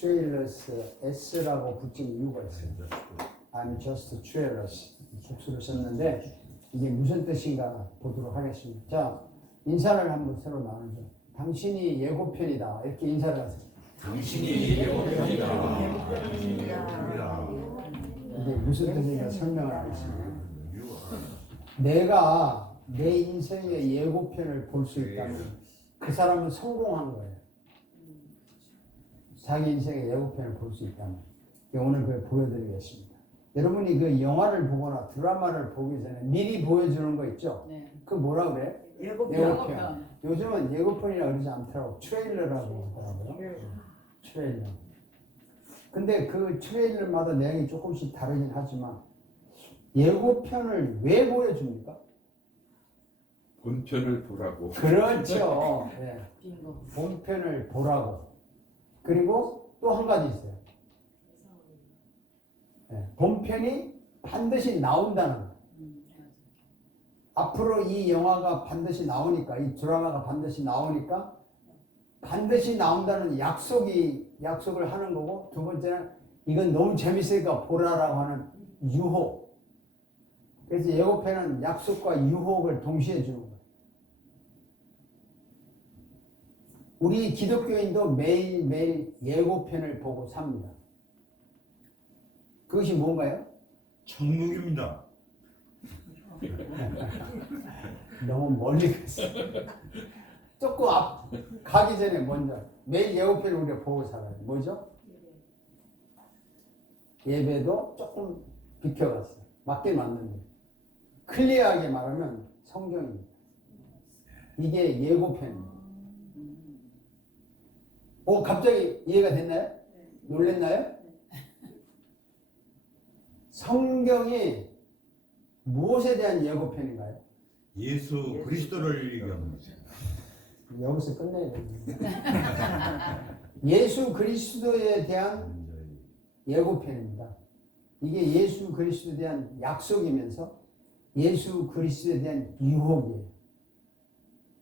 트레일러스 S라고 붙인 이유가 있어요. I'm just trailers 복수를 썼는데 이게 무슨 뜻인가 보도록 하겠습니다. 자, 인사를 한번 서로 나누죠. 당신이 예고편이다 이렇게 인사를 하세요. 당신이 예고편이다. 이게 무슨 뜻인가 설명을 하겠습니다. 내가 내 인생의 예고편을 볼 수 있다면 그 사람은 성공한 거예요. 자기 인생의 예고편을 볼 수 있다면. 오늘 그걸 보여드리겠습니다. 여러분이 그 영화를 보거나 드라마를 보기 전에 미리 보여주는 거 있죠? 네. 그거 뭐라 그래? 예고편. 요즘은 예고편이라 그러지 않더라고. 트레일러라고 하더라고요. 트레일러. 근데 그 트레일러마다 내용이 조금씩 다르긴 하지만 예고편을 왜 보여줍니까? 본편을 보라고. 그렇죠. 네. 빙고. 본편을 보라고. 그리고 또 한 가지 있어요. 네. 본편이 반드시 나온다는 거예요. 앞으로 이 영화가 반드시 나오니까, 이 드라마가 반드시 나오니까 반드시 나온다는 약속을 하는 거고, 두 번째는 이건 너무 재밌으니까 보라라고 하는 유혹. 그래서 예고편은 약속과 유혹을 동시에 주는 거예요. 우리 기독교인도 매일매일 예고편을 보고 삽니다. 그것이 뭔가요? 천국입니다. 너무 멀리 갔어. 조금 앞 가기 전에 먼저 매일 예고편을 우리가 보고 살아요. 뭐죠? 예배도 조금 비켜갔어요. 맞긴 맞는데 클리어하게 말하면 성경입니다. 이게 예고편입니다. 갑자기 이해가 됐나요? 놀랬나요? 성경이 무엇에 대한 예고편인가요? 예수 그리스도를 얘기합니다. 여기서 끝내야 됩니다. 예수 그리스도에 대한 예고편입니다. 이게 예수 그리스도에 대한 약속이면서 예수 그리스도에 대한 유혹이에요.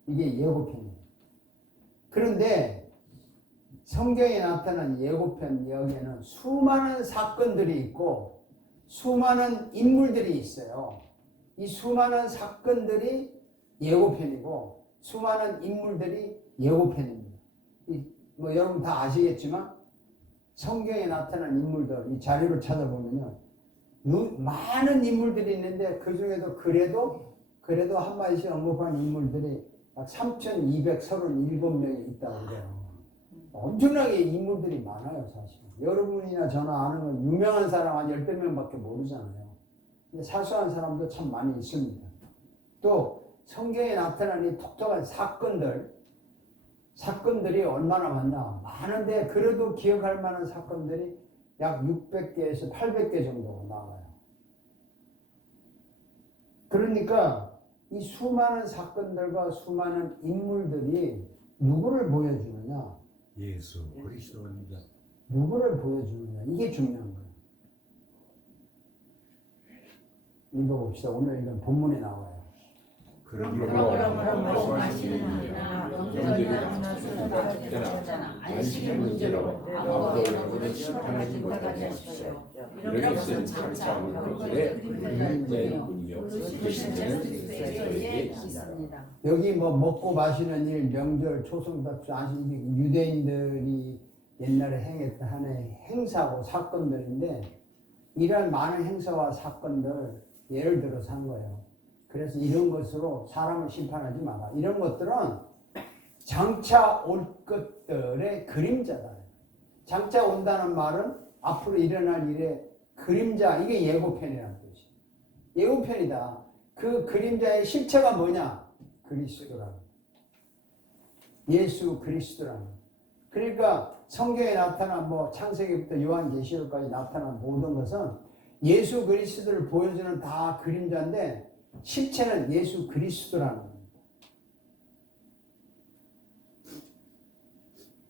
이게 예고편이에요. 그런데 성경에 나타난 예고편 여기에는 수많은 사건들이 있고 수많은 인물들이 있어요. 이 수많은 사건들이 예고편이고 수많은 인물들이 예고편입니다. 여러분 다 아시겠지만 성경에 나타난 인물들 이 자료를 찾아보면요 많은 인물들이 있는데 그 중에도 그래도 한 마디씩 언급한 인물들이 약 3,237명이 있다고 그래요. 엄청나게 인물들이 많아요, 사실. 여러분이나 저나 아는 건 유명한 사람 한 10몇 명밖에 모르잖아요. 근데 사소한 사람도 참 많이 있습니다. 또 성경에 나타난 이 독특한 사건들이 얼마나 많은데 그래도 기억할 만한 사건들이 약 600개에서 800개 정도가 나와요. 그러니까 이 수많은 사건들과 수많은 인물들이 누구를 보여주느냐? 예수 그리스도입니다. 누구를 보여주느냐? 이게 중요한 거예요. 읽어봅시다. 오늘 이건 본문에 나와요. 그러므로 말씀하시는 이나 영전이나 안식의 문제로 아무도 여러분을 심판하지 못하게 하십시오. 이것은 장차 올 것들의 그림자의 분명 그 신자는 그리스도에게 있습니다. 여기 먹고 마시는 일, 명절, 초성답수, 안식, 유대인들이 옛날에 행했던 하나의 행사고 사건들인데 이런 많은 행사와 사건들 예를 들어서 한 거예요. 그래서 이런 것으로 사람을 심판하지 마라. 이런 것들은 장차 올 것들의 그림자다. 장차 온다는 말은 앞으로 일어날 일의 그림자, 이게 예고편이라는 뜻이에요. 예고편이다. 그 그림자의 실체가 뭐냐? 그리스도라는 예수 그리스도라는 그러니까 성경에 나타난 창세기부터 요한계시록까지 나타난 모든 것은 예수 그리스도를 보여주는 다 그림자인데 실체는 예수 그리스도라는 겁니다.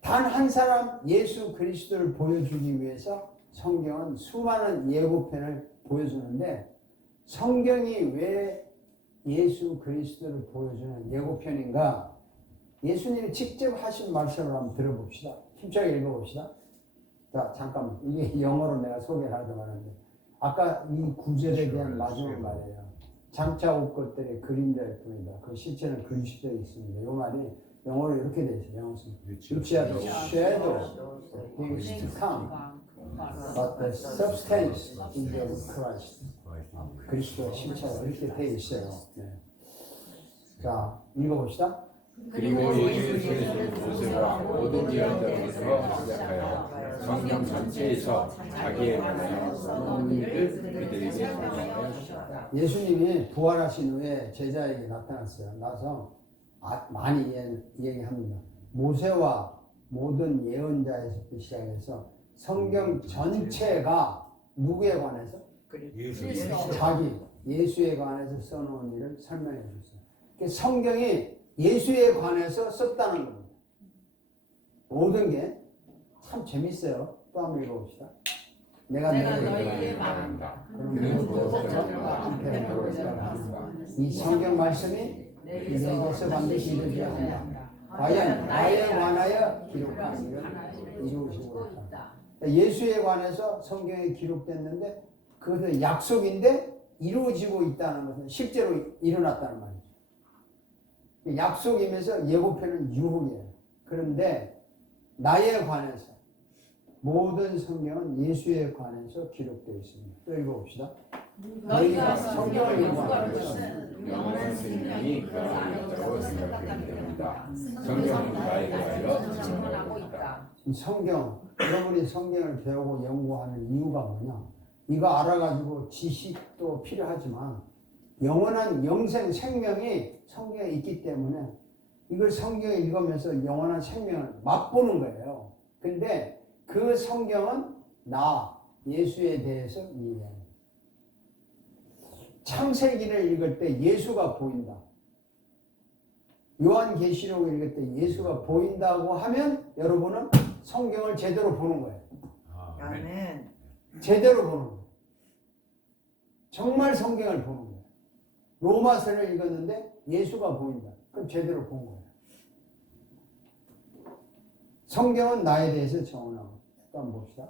단 한 사람 예수 그리스도를 보여주기 위해서 성경은 수많은 예고편을 보여주는데 성경이 왜 예수 그리스도를 보여주는 예고편인가? 예수님이 직접 하신 말씀을 한번 들어봅시다. 힘차게 읽어봅시다. 자, 잠깐만. 이게 영어로 내가 소개를 하려고 하는데, 아까 이 구절에 대한 마지막 말이에요. 장차 올 것들의 그림자일 뿐이다. 그 실체는 그리스도에 있습니다. 이 말이 영어로 이렇게 돼 있어요. 영어 쓰면. Which are the shadow of things to come, but the substance is of Christ. 그리스도의 실체가 이렇게 돼 있어요. 네. 자, 읽어봅시다. 그리고 예수께서는 모세가 모든 예언자로서 시작하여 성경 전체에서 자기에 관하여 선언한 일을 그들에게 설명하였다. 예수님이 부활하신 후에 제자에게 나타났어요. 나서 많이 얘기합니다. 모세와 모든 예언자에서부터 시작해서 성경 전체가 누구에 관해서? 예수. 자기 예수에 관해서 써놓은 일을 설명해 줬어요. 성경이 예수에 관해서 썼다는 겁니다. 모든 게 참 재밌어요. 또 한번 읽어봅시다. 내가 너희에게 말한다. 이 성경 말씀이 너희에게서 반드시 이루어져야 한다. 과연 나에 관하여 기록한 일을 이루시고 있다. 예수에 관해서 성경에 기록됐는데 그것은 약속인데 이루어지고 있다는 것은 실제로 일어났다는 말이죠. 약속이면서 예고편은 유혹이에요. 그런데 나에 관해서 모든 성경은 예수에 관해서 기록되어 있습니다. 또 읽어봅시다. 너희가 성경을 연구하는 것은 영원한 생명이 그 안에 있다고 생각하면 됩니다. 성경은 나에 관하여 증언하고 있다. 이 성경, 여러분이 성경을 배우고 연구하는 이유가 뭐냐? 이거 알아가지고 지식도 필요하지만 영원한 영생 생명이 성경에 있기 때문에 이걸 성경을 읽으면서 영원한 생명을 맛보는 거예요. 근데 그 성경은 나, 예수에 대해서 이해해요. 창세기를 읽을 때 예수가 보인다. 요한계시록을 읽을 때 예수가 보인다고 하면 여러분은 성경을 제대로 보는 거예요. 아멘. 제대로 보는 거예요. 정말 성경을 보는 거예요. 로마서를 읽었는데 예수가 보인다. 그럼 제대로 본 거예요. 성경은 나에 대해서 정언하고. 또 한번 봅시다.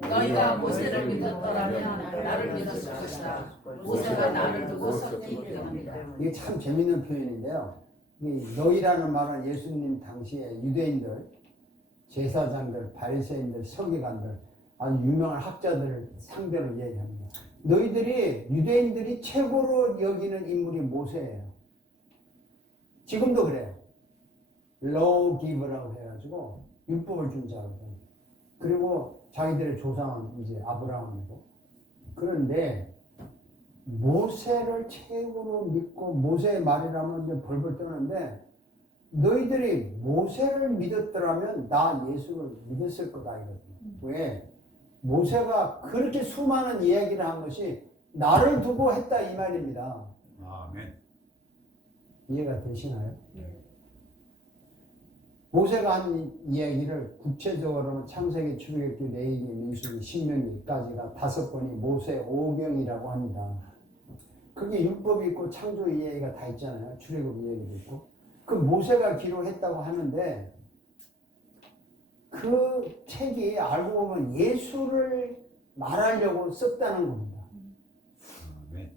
너희가 모세를 믿었더라면 나를 믿었을 것이다. 모세가 나를 두고 섰기 때문이다. 이게 참 재밌는 표현인데요. 이 너희라는 말은 예수님 당시에 유대인들, 제사장들, 바리새인들, 서기관들, 아주 유명한 학자들을 상대로 얘기합니다. 유대인들이 최고로 여기는 인물이 모세예요. 지금도 그래요. lawgiver라고 해가지고 율법을 준 자거든요. 그리고 자기들의 조상은 이제 아브라함이고. 그런데 모세를 최고로 믿고 모세의 말이라면 이제 벌벌 떠는데 너희들이 모세를 믿었더라면 나 예수를 믿었을 거다 이거든요. 왜? 모세가 그렇게 수많은 이야기를 한 것이 나를 두고 했다 이 말입니다. 아멘. 이해가 되시나요? 모세가 한 이야기를 구체적으로는 창세기, 출애굽기, 레위기, 민수기, 신명기까지가 5권이 모세 오경이라고 합니다. 그게 율법이 있고 창조 이야기가 다 있잖아요. 출애굽 이야기도 있고. 그 모세가 기록했다고 하는데 그 책이 알고 보면 예수를 말하려고 썼다는 겁니다. 아멘.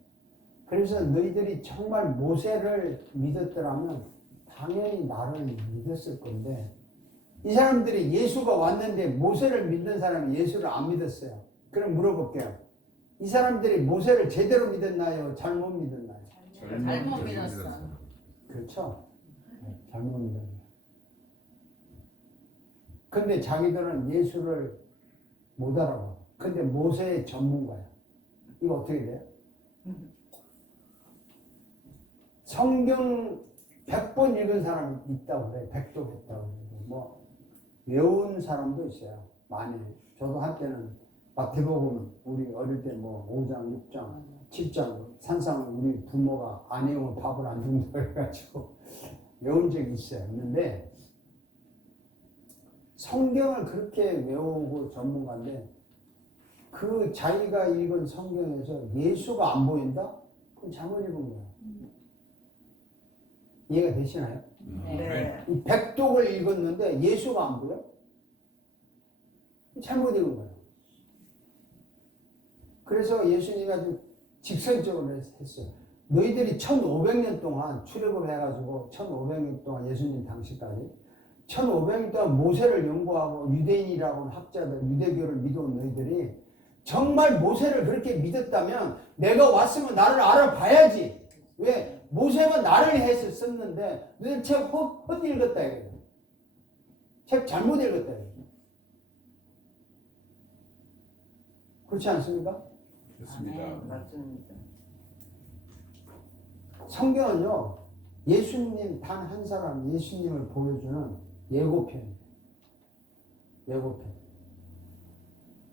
그래서 너희들이 정말 모세를 믿었더라면 당연히 나를 믿었을 건데 이 사람들이 예수가 왔는데 모세를 믿는 사람이 예수를 안 믿었어요. 그럼 물어볼게요. 이 사람들이 모세를 제대로 믿었나요? 잘못 믿었나요? 잘못 믿었어. 그렇죠. 네, 잘못 믿었나요? 근데 자기들은 예수를 못 알아봐. 근데 모세의 전문가야. 이거 어떻게 돼요? 성경 100번 읽은 사람이 있다고 그래. 100도 했다고. 뭐 외운 사람도 있어요. 많이. 저도 한때는 마태복음 우리 어릴 때 뭐 5장, 6장, 7장 산상 우리 부모가 안 외우면 밥을 안 준다고 해가지고 외운 적이 있어요. 있는데 성경을 그렇게 외우고 전문가인데 그 자기가 읽은 성경에서 예수가 안 보인다? 그건 잘못 읽은 거야. 이해가 되시나요? 네. 이 백독을 읽었는데 예수가 안 보여? 잘못 읽은 거예요. 그래서 예수님이 아주 직선적으로 했어요. 너희들이 1500년 동안 출애굽해가지고 1500년 동안 예수님 당시까지 1500년 동안 모세를 연구하고 유대인이라고 하는 학자들, 유대교를 믿어온 너희들이 정말 모세를 그렇게 믿었다면 내가 왔으면 나를 알아봐야지. 왜? 모세가 나를 해서 썼는데 너희들 책 헛 읽었다 이거예요. 책 잘못 읽었다 이거예요. 그렇지 않습니까? 그렇습니다. 맞습니다. 성경은요, 예수님 단 한 사람, 예수님을 보여주는 예고편이에요. 예고편.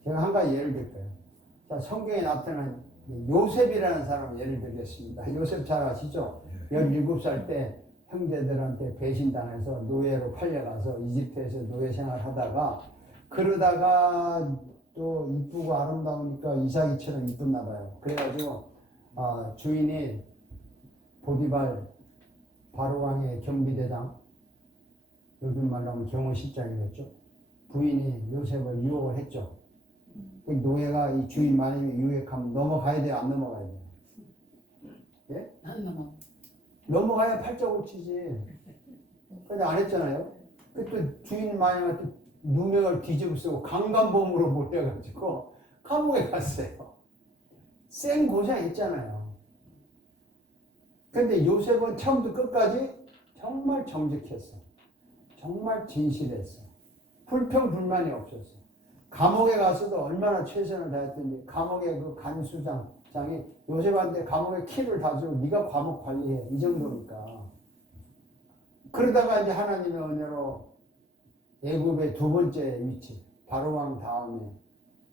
제가 한 가지 예를 들게요. 자, 성경에 나타난 요셉이라는 사람을 예를 들겠습니다. 요셉 잘 아시죠? 17살 때 형제들한테 배신당해서 노예로 팔려가서 이집트에서 노예 생활을 하다가 그러다가 또 이쁘고 아름다우니까 이삭이처럼 이쁘나 봐요. 그래가지고 주인이 보디발 바로왕의 경비대장, 요즘 말로 하면 경호실장이겠죠. 부인이 요셉을 유혹을 했죠. 노예가 이 주인 만약에 유혹하면 넘어가야 돼요? 안 넘어가야 돼요? 예? 안 넘어. 넘어가야 팔자고 치지. 근데 안 했잖아요. 또 주인 마님한테 누명을 뒤집어 쓰고 강간범으로 몰려가지고 감옥에 갔어요. 생 고생했잖아요. 근데 요셉은 처음부터 끝까지 정말 정직했어. 정말 진실했어. 불평불만이 없었어. 감옥에 가서도 얼마나 최선을 다했더니 감옥의 그 간수장이 요셉한테 감옥의 키를 다 주고 네가 감옥 관리해. 이 정도니까. 그러다가 이제 하나님의 은혜로 애굽의 두 번째 위치, 바로왕 다음에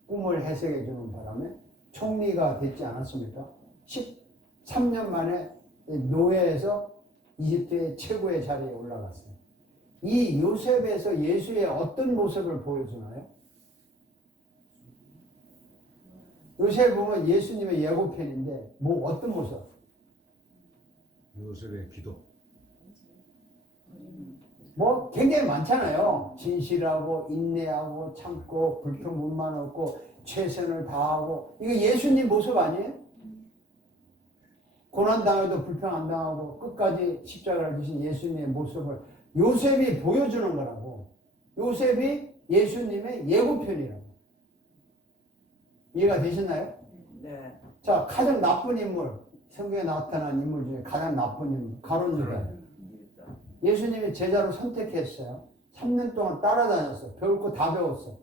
꿈을 해석해 주는 바람에 총리가 됐지 않았습니까? 13년 만에 노예에서 이집트의 최고의 자리에 올라갔어요. 이 요셉에서 예수의 어떤 모습을 보여주나요? 요셉 보면 예수님의 예고편인데 뭐 어떤 모습? 요셉의 기도. 뭐 굉장히 많잖아요. 진실하고 인내하고 참고 불평불만 없고 최선을 다하고 이거 예수님 모습 아니에요? 고난당해도 불평 안 당하고 끝까지 십자가를 지신 예수님의 모습을 요셉이 보여주는 거라고. 요셉이 예수님의 예고편이라고. 이해가 되셨나요? 네. 자, 가장 나쁜 인물, 성경에 나타난 인물 중에 가장 나쁜 인물, 가룟 유다. 예수님이 제자로 선택했어요. 3년 동안 따라다녔어. 배울 거 다 배웠어.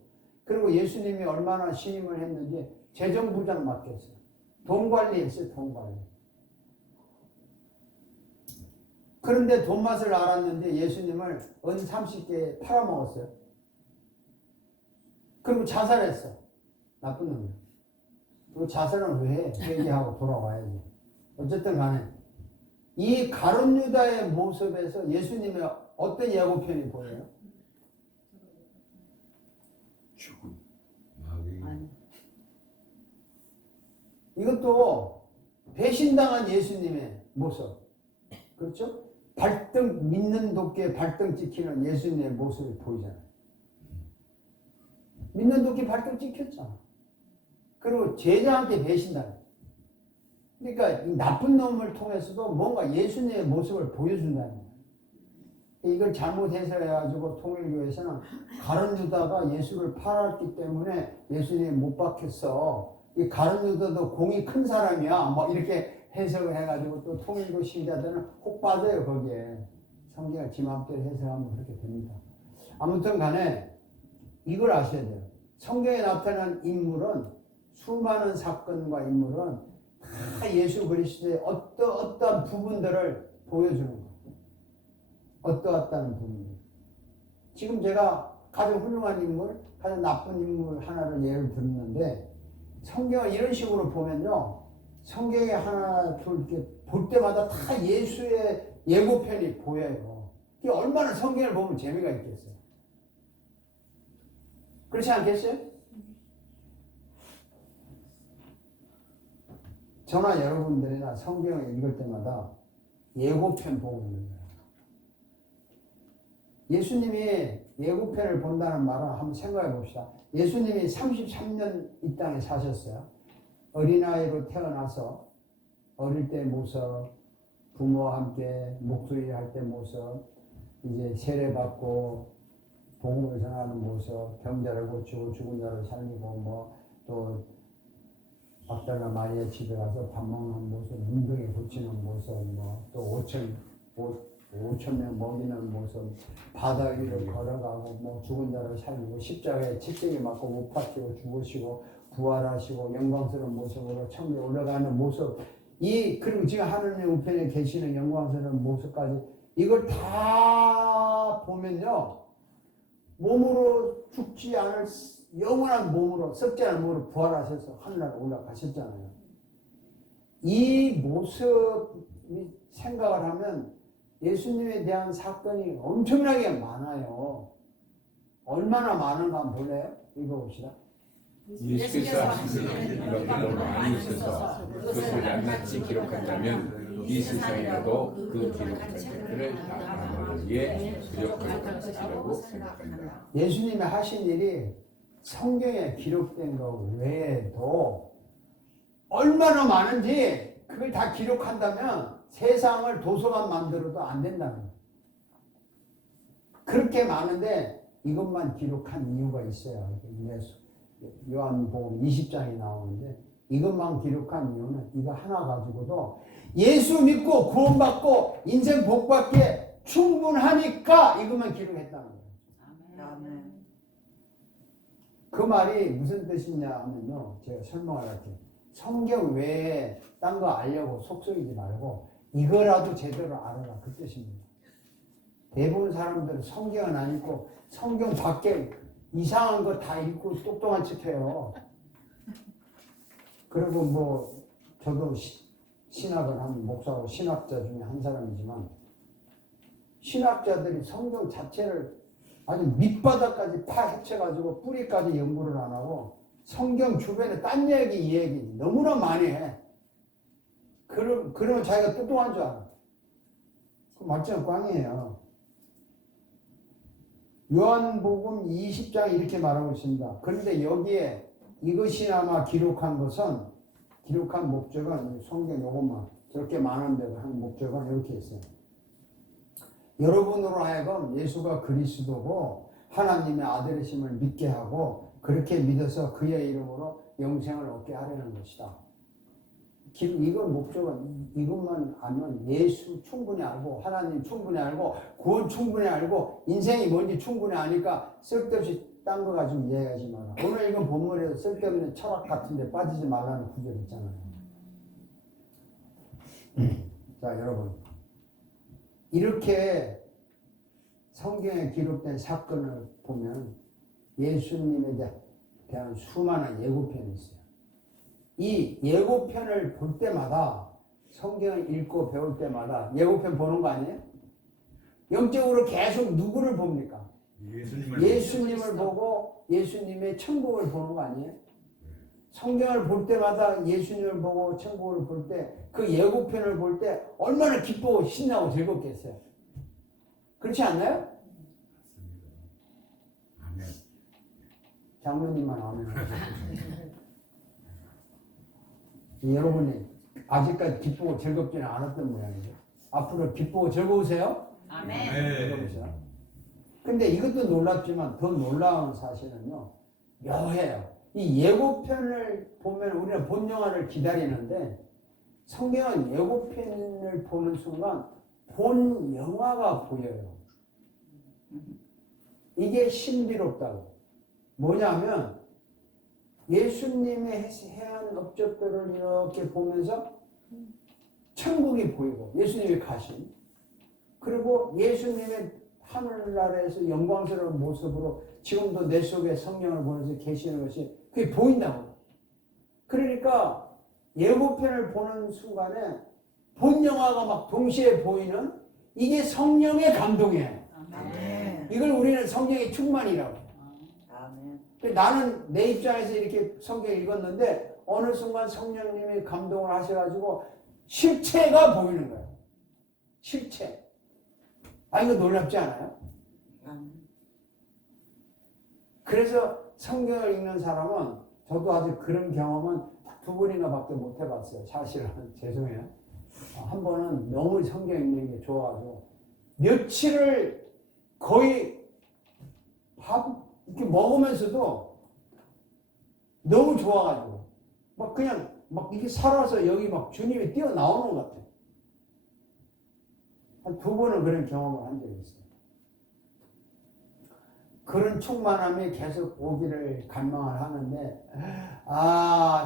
그리고 예수님이 얼마나 신임을 했는지 재정부장 맡겼어요. 돈 관리했어요. 돈 관리. 그런데 돈 맛을 알았는데 예수님을 은 30개 팔아먹었어요. 그리고 자살했어. 나쁜 놈이야. 그리고 자살은 왜 해? 회개하고 돌아와야지. 어쨌든 간에 이 가룟 유다의 모습에서 예수님의 어떤 예고편이 보여요? 죽음. 이것도 배신당한 예수님의 모습. 그렇죠? 발등 믿는 도끼에 발등 찍히는 예수님의 모습을 보이잖아요. 믿는 도끼에 발등 찍혔잖아. 그리고 제자한테 배신당해. 그러니까 이 나쁜 놈을 통해서도 뭔가 예수님의 모습을 보여준다는 거예요. 이걸 잘못 해석해가지고 통일교에서는 가룟 유다가 예수를 팔았기 때문에 예수님이 못 박혔어. 이 가룟 유다도 공이 큰 사람이야. 뭐 이렇게 해석을 해가지고 또 통일교 신자들은 혹 빠져요 거기에. 성경을 지 마음대로 해석하면 그렇게 됩니다. 아무튼 간에 이걸 아셔야 돼요. 성경에 나타난 인물은 수많은 사건과 인물은 다 예수 그리스도의 어떠한 부분들을 보여주는 거예요. 어떠했다는 부분들. 지금 제가 가장 훌륭한 인물, 가장 나쁜 인물 하나를 예를 들었는데 성경을 이런 식으로 보면요. 성경에 하나 둘 이렇게 볼 때마다 다 예수의 예고편이 보여요. 이게 얼마나 성경을 보면 재미가 있겠어요. 그렇지 않겠어요? 저나 여러분들이나 성경을 읽을 때마다 예고편 보고 있는 거예요. 예수님이 예고편을 본다는 말은 한번 생각해 봅시다. 예수님이 33년 이 땅에 사셨어요. 어린아이로 태어나서 어릴 때 모습, 부모와 함께 목소리 할 때 모습, 이제 세례받고 복음을 전하는 모습, 병자를 고치고 죽은 자를 살리고 또 막달라 마리아 집에 가서 밥 먹는 모습, 문둥이 고치는 모습, 또 5천 명 먹이는 모습, 바다 위를 걸어가고 죽은 자를 살리고 십자가에 채찍에 맞고 못 박히고 죽으시고 부활하시고 영광스러운 모습으로 천국에 올라가는 모습, 그리고 지금 하느님 우편에 계시는 영광스러운 모습까지 이걸 다 보면요, 몸으로 죽지 않을 영원한 몸으로, 썩지 않은 몸으로 부활하셔서 하늘나라에 올라가셨잖아요. 이 모습 생각을 하면 예수님에 대한 사건이 엄청나게 많아요. 얼마나 많은가 한번 볼래요? 읽어봅시다. 예수께서 하신 일이 이렇게 너무 많이 있어서 그것을 낱낱이 기록한다면 이 세상이라도 그 기록한 것들을 나누기에 부족할 것이라고 생각한다. 예수님이 하신 일이 성경에 기록된 것 외에도 얼마나 많은지 그걸 다 기록한다면 세상을 도서관 만들어도 안 된다는 거예요. 그렇게 많은데 이것만 기록한 이유가 있어요. 요한복음 20장이 나오는데 이것만 기록한 이유는 이거 하나 가지고도 예수 믿고 구원받고 인생 복받기에 충분하니까 이것만 기록했다는 거예요. 아멘. 그 말이 무슨 뜻이냐 하면요, 제가 설명을 할게요. 성경 외에 딴 거 알려고 속썩이지 말고 이거라도 제대로 알아라, 그 뜻입니다. 대부분 사람들은 성경은 안 읽고 성경 밖에 이상한 거 다 읽고 똑똑한 척해요. 그리고 저도 신학을 한 목사하고 신학자 중에 한 사람이지만 신학자들이 성경 자체를 아주 밑바닥까지 파헤쳐가지고 뿌리까지 연구를 안 하고 성경 주변에 딴 얘기, 이 얘기 너무나 많이 해. 그러면 자기가 똑똑한 줄 알아. 그 말처럼 꽝이에요. 요한복음 20장 이렇게 말하고 있습니다. 그런데 여기에 이것이나마 기록한 목적은 성경 요것만 저렇게 많은 데가 한 목적은 이렇게 있어요. 여러분으로 하여금 예수가 그리스도고 하나님의 아들이심을 믿게 하고 그렇게 믿어서 그의 이름으로 영생을 얻게 하려는 것이다. 이건 목적은 이것만 알면 예수 충분히 알고 하나님 충분히 알고 구원 충분히 알고 인생이 뭔지 충분히 아니까 쓸데없이 딴 거 가지고 이해하지 마라. 오늘 읽은 본문에서 쓸데없는 철학 같은 데 빠지지 말라는 구절 있잖아요. 자, 여러분, 이렇게 성경에 기록된 사건을 보면 예수님에 대한 수많은 예고편이 있어요. 이 예고편을 볼 때마다 성경을 읽고 배울 때마다 예고편 보는 거 아니에요? 영적으로 계속 누구를 봅니까? 예수님을 보고 예수님의 천국을 보는 거 아니에요? 성경을 볼 때마다 예수님을 보고 천국을 볼 때 그 예고편을 볼 때 얼마나 기쁘고 신나고 즐겁겠어요? 그렇지 않나요? 아멘. 장로님만 아멘. 여러분이 아직까지 기쁘고 즐겁지는 않았던 모양이죠. 앞으로 기쁘고 즐거우세요? 아멘. 즐거우세요? 근데 이것도 놀랍지만 더 놀라운 사실은요, 묘해요. 이 예고편을 보면 우리는 본 영화를 기다리는데 성경은 예고편을 보는 순간 본 영화가 보여요. 이게 신비롭다고. 뭐냐면 예수님의 해한 업적들을 이렇게 보면서 천국이 보이고 예수님이 가신, 그리고 예수님의 하늘나라에서 영광스러운 모습으로 지금도 내 속에 성령을 보내서 계시는 것이 그게 보인다고. 그러니까 예고편을 보는 순간에 본 영화가 막 동시에 보이는 이게 성령의 감동이에요. 아멘. 이걸 우리는 성령의 충만이라고. 아멘. 나는 내 입장에서 이렇게 성경 읽었는데 어느 순간 성령님이 감동을 하셔가지고 실체가 보이는 거예요. 실체. 이거 놀랍지 않아요? 그래서 성경을 읽는 사람은 저도 아직 그런 경험은 두 번이나 밖에 못 해봤어요. 사실은 죄송해요. 한 번은 너무 성경 읽는 게 좋아가지고 며칠을 거의 밥 이렇게 먹으면서도 너무 좋아가지고 막 그냥 막 이렇게 살아서 여기 막 주님이 뛰어나오는 것 같아요. 한 두 번은 그런 경험을 한 적이 있어요. 그런 충만함이 계속 오기를 갈망을 하는데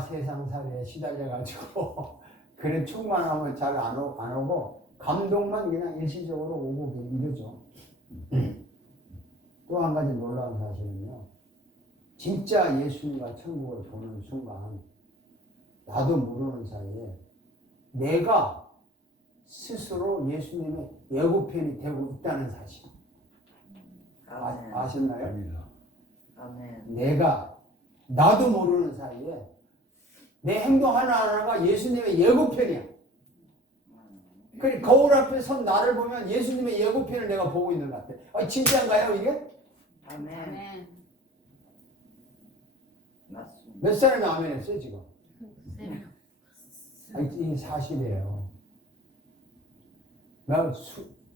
세상살이에 시달려가지고 그런 충만함은 잘 안 오고 감동만 그냥 일시적으로 오고 이러죠. 또 한 가지 놀라운 사실은요. 진짜 예수님과 천국을 보는 순간 나도 모르는 사이에 내가 스스로 예수님의 예고편이 되고 있다는 사실. 아멘. 아셨나요? 아닙니다. 아멘. 나도 모르는 사이에 내 행동 하나하나가 예수님의 예고편이야. 그러니까 거울 앞에 선 나를 보면 예수님의 예고편을 내가 보고 있는 것 같아. 진짜인가요 이게? 아멘. 아멘. 맞습니다. 몇 사람이 아멘 했어요 지금? 네. 이게 사실이에요. 나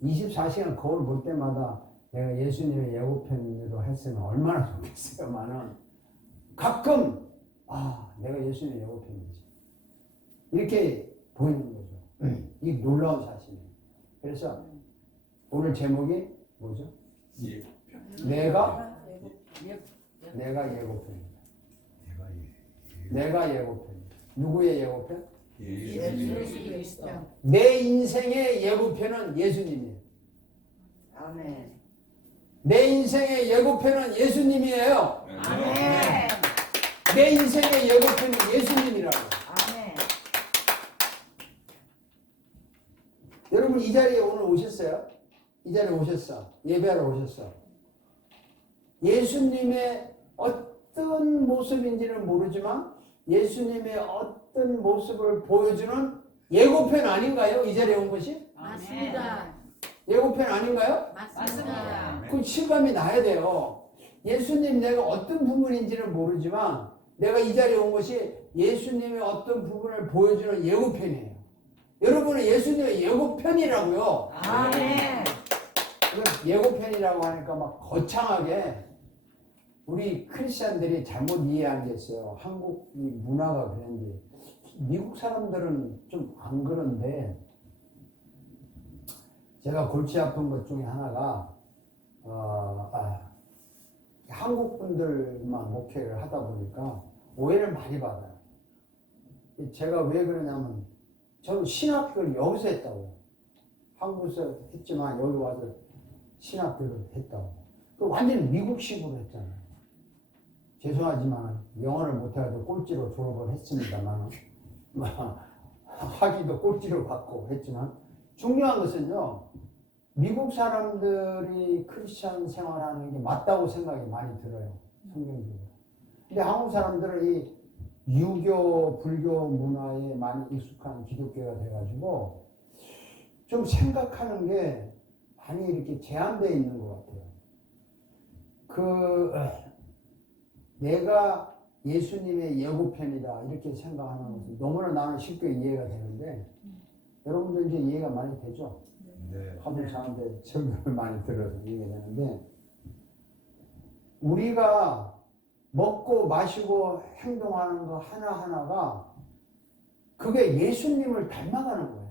24시간 거울 볼 때마다 내가 예수님의 예고편으로 했으면 얼마나 좋겠어요만은 가끔 내가 예수님의 예고편이지 이렇게 보이는 거죠. 이 놀라운 사실이에요. 그래서 오늘 제목이 뭐죠? 내가 예고편이다. 내가 예고편이다. 누구의 예고편? 예수 그리스도. 내 인생의 예고편은 예수님이에요. 아멘. 내 인생의 예고편은 예수님이에요. 아멘. 내 인생의 예고편은 예수님이라고. 아멘. 여러분 이 자리에 오늘 오셨어요? 이 자리에 오셨어. 예배하러 오셨어. 예수님의 어떤 모습인지는 모르지만 예수님의 어떤 모습을 보여주는 예고편 아닌가요? 이 자리에 온 것이? 맞습니다. 예고편 아닌가요? 맞습니다. 그 실감이 나야 돼요. 예수님 내가 어떤 부분인지는 모르지만 내가 이 자리에 온 것이 예수님의 어떤 부분을 보여주는 예고편이에요. 여러분은 예수님의 예고편이라고요. 아멘. 예고편이라고 하니까 막 거창하게 우리 크리스찬들이 잘못 이해한 게 있어요. 한국 이 문화가 그런지 미국 사람들은 좀 안 그런데 제가 골치 아픈 것 중에 하나가 한국 분들만 목회를 하다 보니까 오해를 많이 받아요. 제가 왜 그러냐면 저는 신학교를 여기서 했다고요. 한국에서 했지만 여기 와서 신학교를 했다고. 그 완전히 미국식으로 했잖아요. 죄송하지만 영어를 못해가지고 꼴찌로 졸업을 했습니다만 학위도 꼴찌로 받고 했지만 중요한 것은요. 미국 사람들이 크리스천 생활하는 게 맞다고 생각이 많이 들어요. 성경적으로. 근데 한국 사람들은 이 유교, 불교 문화에 많이 익숙한 기독교가 돼가지고 좀 생각하는 게 많이 이렇게 제한되어 있는 것 같아요. 내가 예수님의 예고편이다 이렇게 생각하는 것은 너무나 나는 쉽게 이해가 되는데 여러분들 이제 이해가 많이 되죠? 네. 하도 저한테 설교를 많이 들어서 이해가 되는데 우리가 먹고 마시고 행동하는 거 하나하나가 그게 예수님을 닮아가는 거예요.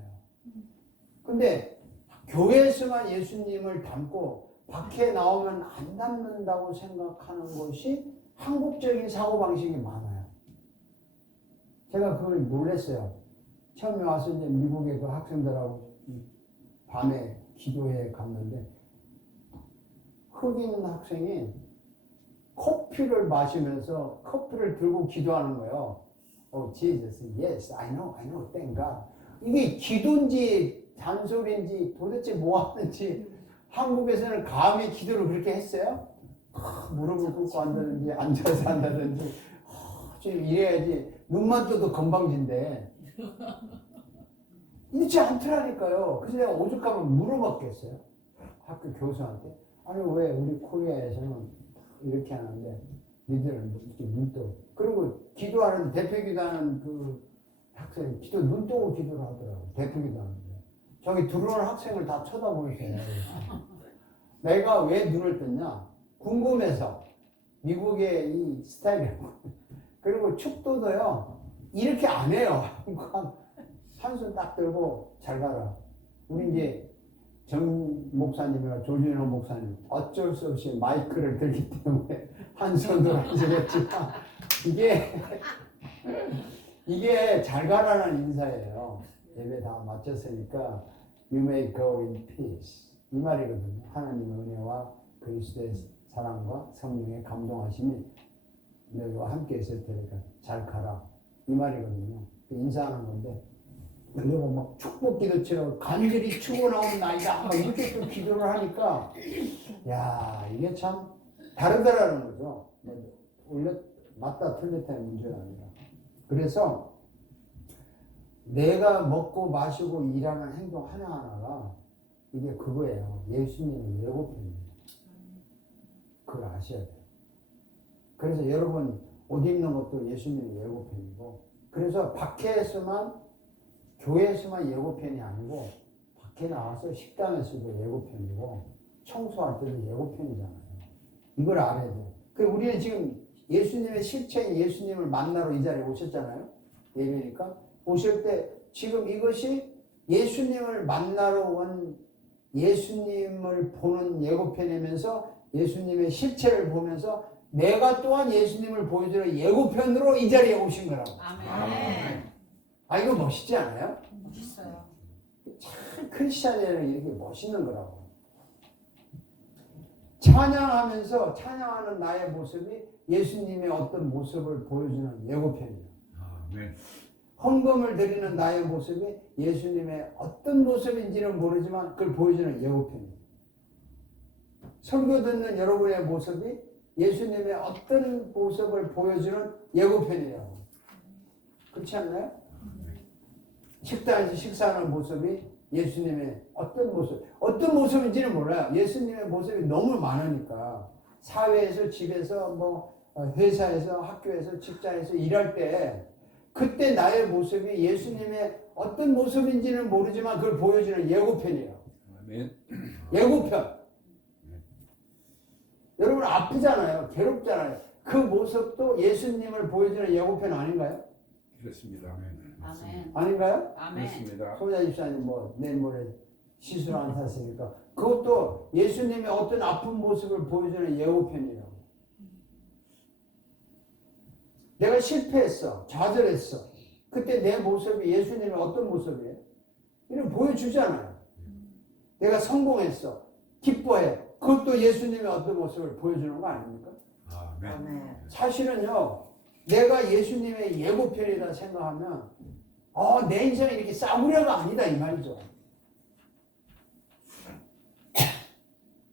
근데 교회에서만 예수님을 닮고 밖에 나오면 안 닮는다고 생각하는 것이 한국적인 사고방식이 많아요. 제가 그걸 놀랐어요. 처음에 와서 이제 미국의 그 학생들하고 밤에 기도회에 갔는데 흑인 학생이 커피를 마시면서 커피를 들고 기도하는 거예요. Jesus, yes, I know, thank God. 이게 기도인지 잔소리인지 도대체 뭐 하는지 한국에서는 감히 기도를 그렇게 했어요? 무릎을 꿇고 앉았는지 앉아서 한다든지 좀 이래야지 눈만 떠도 건방진데 이렇지 않더라니까요. 그래서 내가 오죽하면 물어봤겠어요. 학교 교수한테. 아니 왜 우리 코리아에서는 이렇게 하는데 니들은 이렇게 눈 뜨고 그리고 기도하는 대표 기도하는 그 학생이 눈 뜨고 기도를 하더라고. 대표 기도하는데 저기 들어오는 학생을 다 쳐다보세요. 내가 왜 눈을 떴냐? 궁금해서. 미국의 이 스타일이라고. 그리고 축도도요 이렇게 안 해요. 한 손 딱 들고 잘 가라. 우리 이제 정 목사님이나 조준호 목사님 어쩔 수 없이 마이크를 들기 때문에 한 손으로 하시겠지만 이게 잘 가라는 인사예요. 예배 다 마쳤으니까 You may go in peace 이 말이거든요. 하나님의 은혜와 그리스도의 사랑과 성령의 감동하심이 너희와 함께 있을 테니까 잘 가라 이 말이거든요. 인사하는 건데 그리고 막 축복 기도처럼 간절히 축원하옵나이다 이렇게 또 기도를 하니까 야 이게 참 다르더라는 거죠. 원래 맞다 틀렸다는 문제가 아니라 그래서 내가 먹고 마시고 일하는 행동 하나하나가 이게 그거예요. 예수님의 예고편이에요. 그걸 아셔야 돼요. 그래서 여러분 옷 입는 것도 예수님의 예고편이고 그래서 밖에서만 교회에서만 예고편이 아니고 밖에 나와서 식당에서도 예고편이고 청소할 때도 예고편이잖아요. 이걸 알아야 돼요. 우리는 지금 예수님의 실체인 예수님을 만나러 이 자리에 오셨잖아요. 예배니까 오실 때 지금 이것이 예수님을 만나러 온 예수님을 보는 예고편이면서 예수님의 실체를 보면서 내가 또한 예수님을 보여주는 예고편으로 이 자리에 오신 거라고. 아멘. 아 이거 멋있지 않아요? 멋있어요. 참 크리스찬이라는 게 이렇게 멋있는 거라고. 찬양하면서 찬양하는 나의 모습이 예수님의 어떤 모습을 보여주는 예고편이에요. 아멘. 헌금을 드리는 나의 모습이 예수님의 어떤 모습인지는 모르지만 그걸 보여주는 예고편이에요. 설교 듣는 여러분의 모습이 예수님의 어떤 모습을 보여주는 예고편이라고. 그렇지 않나요? 식당에서 식사하는 모습이 예수님의 어떤 모습인지는 몰라요. 예수님의 모습이 너무 많으니까 사회에서 집에서 뭐 회사에서 학교에서 직장에서 일할 때 그때 나의 모습이 예수님의 어떤 모습인지는 모르지만 그걸 보여주는 예고편이에요. 아멘. 예고편. 여러분 아프잖아요. 괴롭잖아요. 그 모습도 예수님을 보여주는 예고편 아닌가요? 그렇습니다. 아멘. 아닌가요? 아멘. 그렇습니다. 소자 집사님 뭐 내일 모레 시술 안 탔으니까 그것도 예수님의 어떤 아픈 모습을 보여주는 예고편이라고. 내가 실패했어. 좌절했어. 그때 내 모습이 예수님의 어떤 모습이에요? 이런 보여주잖아요. 내가 성공했어. 기뻐해. 그것도 예수님의 어떤 모습을 보여주는 거 아닙니까? 아멘. 아멘. 사실은요. 내가 예수님의 예고편이다 생각하면 내 인생이 이렇게 싸구려가 아니다 이 말이죠.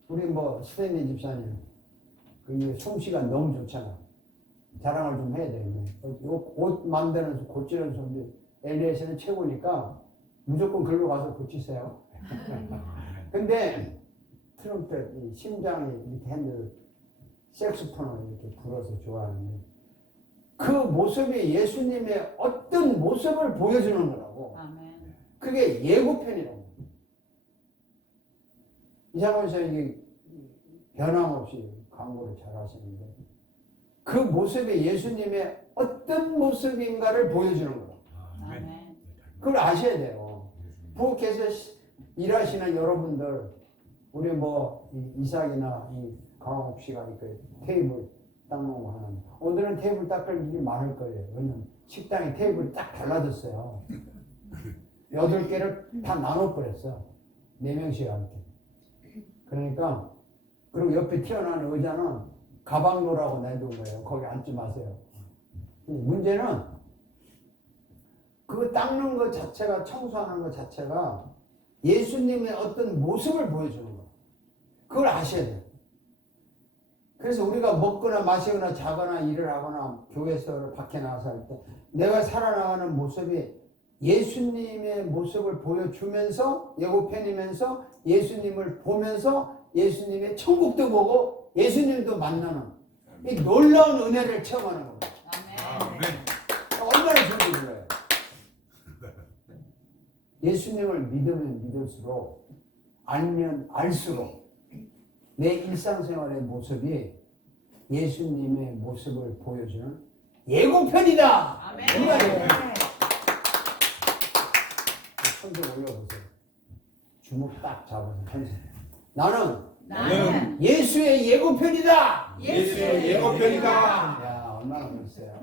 우리 뭐 스탠리 집사님 그 솜씨가 너무 좋잖아. 자랑을 좀 해야 되겠네. 옷 만드는 고치는 손들 LA에서는 최고니까 무조건 글로 가서 고치세요. 근데 트럼펫 이 심장이 이렇게 핸들 색소폰을 이렇게 불어서 좋아하는데 그 모습이 예수님의 어떤 모습을 보여주는 거라고. 아멘. 그게 예고편이라고. 이상원 선생님이 변함없이 광고를 잘 하시는데 그 모습이 예수님의 어떤 모습인가를 보여주는 거라고. 아멘. 그걸 아셔야 돼요. 부엌에서 일하시는 여러분들, 우리 뭐 이삭이나 이 강옥 씨가 그 테이블 닦는 거 하는데 오늘은 테이블 닦을 일이 많을 거예요. 왜냐면 식당에 테이블이 딱 달라졌어요. 8개를 다 나눠버렸어. 4명씩 함께. 그러니까 그리고 옆에 튀어나온 의자는 가방노라고 내둔 거예요. 거기 앉지 마세요. 문제는 그거 닦는 것 자체가, 청소하는 것 자체가 예수님의 어떤 모습을 보여주는 거예요. 그걸 아셔야 돼요. 그래서 우리가 먹거나 마시거나 자거나 일을 하거나 교회에서 밖에 나가서 할 때 내가 살아나가는 모습이 예수님의 모습을 보여주면서 예고편이면서 예수님을 보면서 예수님의 천국도 보고 예수님도 만나는 이 놀라운 은혜를 체험하는 겁니다. 아멘. 아멘. 얼마나 좋은지 몰라요. 예수님을 믿으면 믿을수록 알면 알수록 내 일상생활의 모습이 예수님의 모습을 보여주는 예고편이다. 아멘. 이 말이에요. 손좀 올려보세요. 주먹 딱 잡아서 편세. 나는 예수의 예고편이다. 예수의 예고편이다. 야, 얼마나 멋있어요.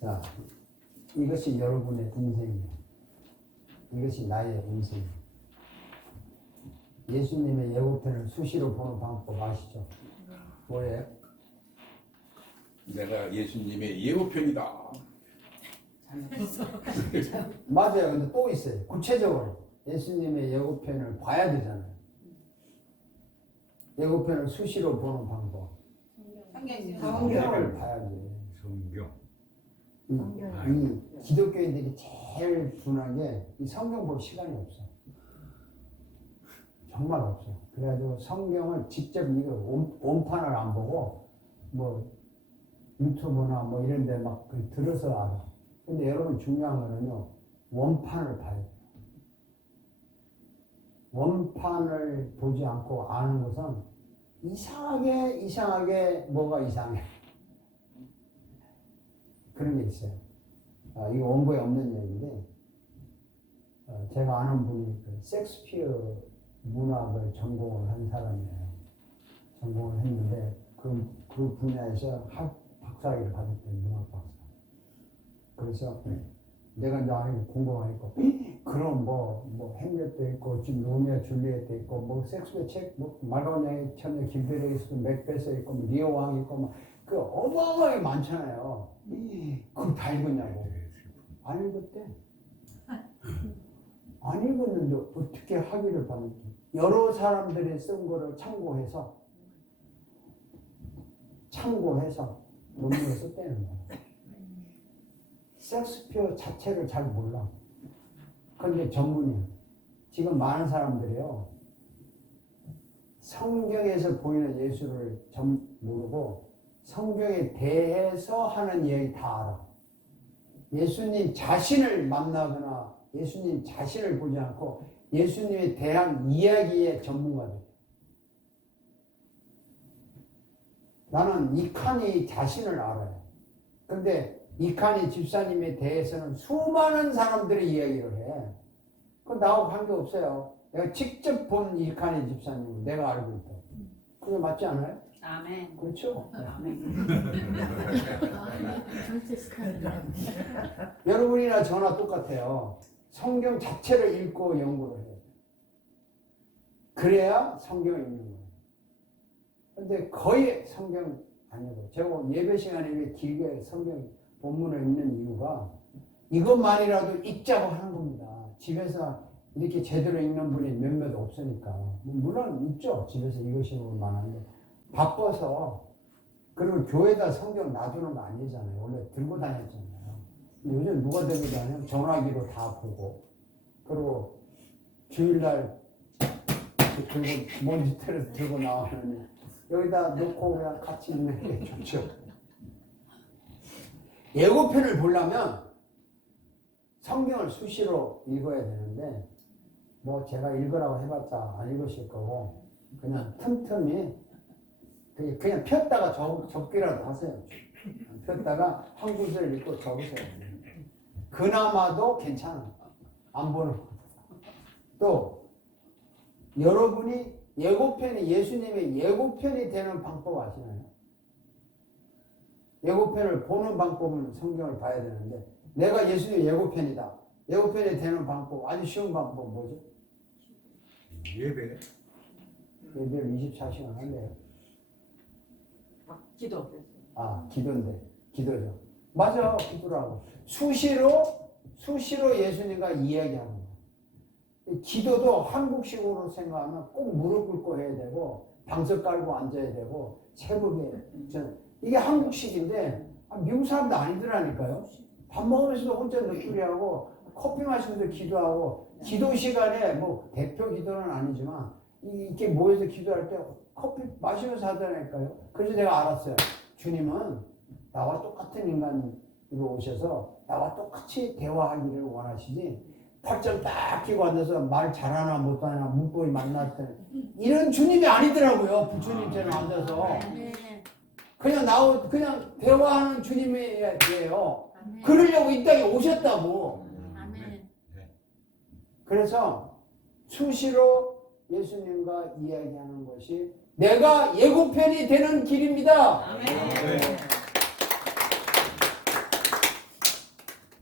자, 이것이 여러분의 인생이에요. 이것이 나의 인생이에요. 예수님의 예고편을 수시로 보는 방법 아시죠? 뭐예요? 내가 예수님의 예고편이다. 맞아요. 근데 또 있어요. 구체적으로 예수님의 예고편을 봐야 되잖아요. 예고편을 수시로 보는 방법. 성경을 봐야지. 성경. 이 기독교인들이 제일 분한 게 이 성경 볼 시간이 없어. 정말 없어. 그래가지고 성경을 직접 이거 원판을 안 보고 뭐 유튜브나 뭐 이런 데 막 들어서 알아. 근데 여러분 중요한 거는요. 원판을 봐야 돼요. 원판을 보지 않고 아는 것은 이상하게 뭐가 이상해. 그런 게 있어요. 이거 원고에 없는 얘기인데 제가 아는 분이 그 셰익스피어 문학을 전공을 한 사람이에요. 전공을 했는데 그 분야에서 박사학위를 받았대요. 문학 박사. 그래서 내가 나중에 궁금하니까 그럼 뭐 햄릿도 있고 지금 로미오 줄리엣도 있고 뭐 셰익스피어 책 뭐 말가냐의 처녀 길베르에서도 맥베스 있고 뭐 리오 왕 있고 뭐 그 어마어마하게 많잖아요. 그걸 다 읽었냐고. 안 읽었대. 안 읽었는데 어떻게 학위를 받는지. 여러 사람들이 쓴 거를 참고해서 논문을 썼다는 거야. 셰익스피어 자체를 잘 몰라. 그런데 전문이야. 지금 많은 사람들이요. 성경에서 보이는 예수를 모르고 성경에 대해서 하는 이야기 다 알아. 예수님 자신을 만나거나 예수님 자신을 보지 않고 예수님에 대한 이야기의 전문가들. 나는 이칸이 자신을 알아요. 그런데 이칸이 집사님에 대해서는 수많은 사람들이 이야기를 해. 그건 나하고 관계없어요. 내가 직접 본 이칸이 집사님은 내가 알고 있다. 그게 맞지 않아요? 아멘. 그렇죠? 아멘. 여러분이나 저나 똑같아요. 성경 자체를 읽고 연구를 해요. 그래야 성경을 읽는 거예요. 근데 거의 성경 아니고 제가 예배 시간에 이렇게 길게 성경 본문을 읽는 이유가 이것만이라도 읽자고 하는 겁니다. 집에서 이렇게 제대로 읽는 분이 몇몇 없으니까. 물론 있죠. 집에서 읽으시는 분 많은데 바빠서. 그리고 교회에다 성경 놔두는 거 아니잖아요. 원래 들고 다녔잖아요. 요즘 누가 들고 다녀요? 전화기로 다 보고. 그리고 주일날 들고 모니터를 들고 나오는 여기다 놓고 그냥 같이 있는 게 좋죠. 예고편을 보려면 성경을 수시로 읽어야 되는데 뭐 제가 읽으라고 해봤자 안 읽으실 거고 그냥 틈틈이 그냥 폈다가 적기라도 하세요. 폈다가 한 구절 읽고 적으세요. 그나마도 괜찮아. 안 보는 거. 또 여러분이 예고편이 예수님의 예고편이 되는 방법 아시나요? 예고편을 보는 방법은 성경을 봐야 되는데 내가 예수님의 예고편이다. 예고편이 되는 방법 아주 쉬운 방법 뭐죠? 예배. 예배를 24시간 할래요? 기도. 기도인데 기도죠. 맞아, 기도라고. 수시로 예수님과 이야기하는 거예요. 기도도 한국식으로 생각하면 꼭 무릎 꿇고 해야 되고 방석 깔고 앉아야 되고 새벽에 이게 한국식인데 미국 사람도 아니더라니까요. 밥 먹으면서도 혼자 넋두리하고 커피 마시면서 기도하고 기도 시간에 뭐 대표 기도는 아니지만 이렇게 모여서 기도할 때 커피 마시면서 하다니까요. 그래서 내가 알았어요. 주님은 나와 똑같은 인간으로 오셔서 나와 똑같이 대화하기를 원하시지, 팔짱 딱 끼고 앉아서 말 잘하나 못하나 문법이 만났더니 이런 주님이 아니더라고요. 부처님처럼 앉아서 그냥 대화하는 주님이에요. 그러려고 이 땅에 오셨다고. 그래서 수시로 예수님과 이야기하는 것이 내가 예고편이 되는 길입니다.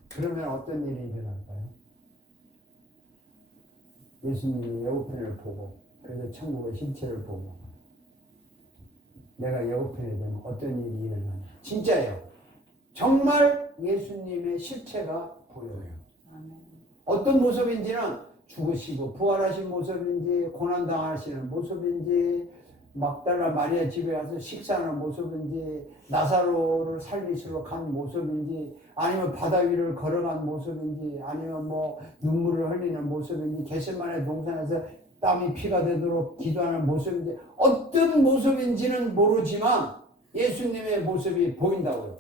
그러면 어떤 일이 일어날까요? 예수님이 예고편을 보고, 그래서 천국의 실체를 보고 내가 예고편이 되면 어떤 일이 일어나냐. 진짜예요. 정말 예수님의 실체가 보여요. 어떤 모습인지는 죽으시고 부활하신 모습인지, 고난당하시는 모습인지, 막달라 마리아 집에 가서 식사하는 모습인지, 나사로를 살리시러 간 모습인지, 아니면 바다 위를 걸어간 모습인지, 아니면 뭐 눈물을 흘리는 모습인지, 겟세마네 동산에서 땀이 피가 되도록 기도하는 모습인지, 어떤 모습인지는 모르지만 예수님의 모습이 보인다고요.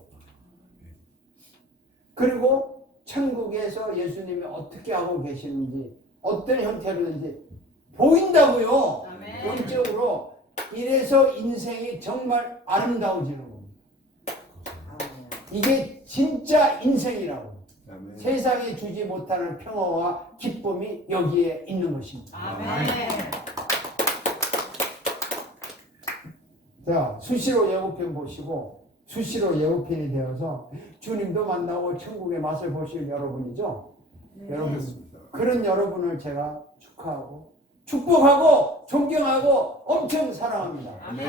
그리고 천국에서 예수님이 어떻게 하고 계시는지, 어떤 형태로든지 보인다고요. 영적으로. 이래서 인생이 정말 아름다워지는 겁니다. 이게 진짜 인생이라고. 세상에 주지 못하는 평화와 기쁨이 여기에 있는 것입니다. 자, 수시로 예고편 보시고 수시로 예고편이 되어서 주님도 만나고 천국의 맛을 보실 여러분이죠. 여러분, 그런 여러분을 제가 축하하고 축복하고 존경하고 엄청 사랑합니다. 아멘.